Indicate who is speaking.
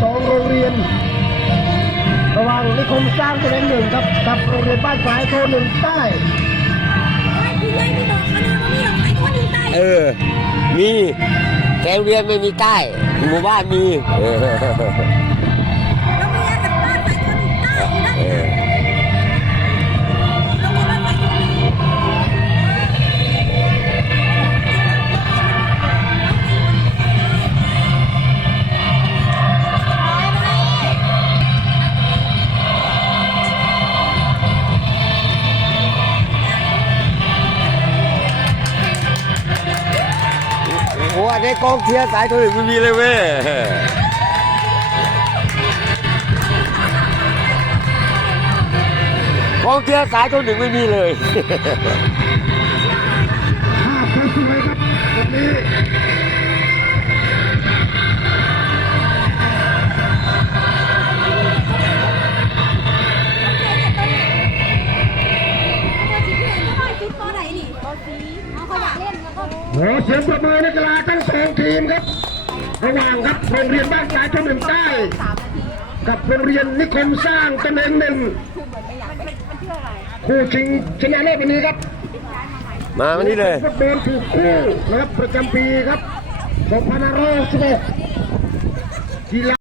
Speaker 1: สองโรงเรียน ระหว่างนิคมสร้างตัวเองหนึ่งครับกับโรงเรียนบ้านฝายโทหนึ่งใต้
Speaker 2: คุณยายที่บอกเขานะว่ามีดอกไม้คนหนึ่งตาย
Speaker 3: เออ มีแต่โรงเรียนไม่มีใต้ หมู่บ้านมี อ้อั
Speaker 2: นนี้
Speaker 3: กองเทียร์สายโทรหนึ่งไม่มีเลยเว้ยกองเทียร์สายโทรหนึ่งไม่มีเลย
Speaker 1: ขอเสียงประมือนักกีฬาทั้งสองทีมครับ ระหว่างครับโรงเรียนบ้านฝายโทนหนึ่งใต้กับโรงเรียนนิคมสร้างตนเองหนึ่งคู่ชิงชนะเลิศวันนี้ครับ
Speaker 3: มาวันนี้เลย
Speaker 1: ฟุตบอลถูกคู่นะครับประจำปีครับ 2516กีฬา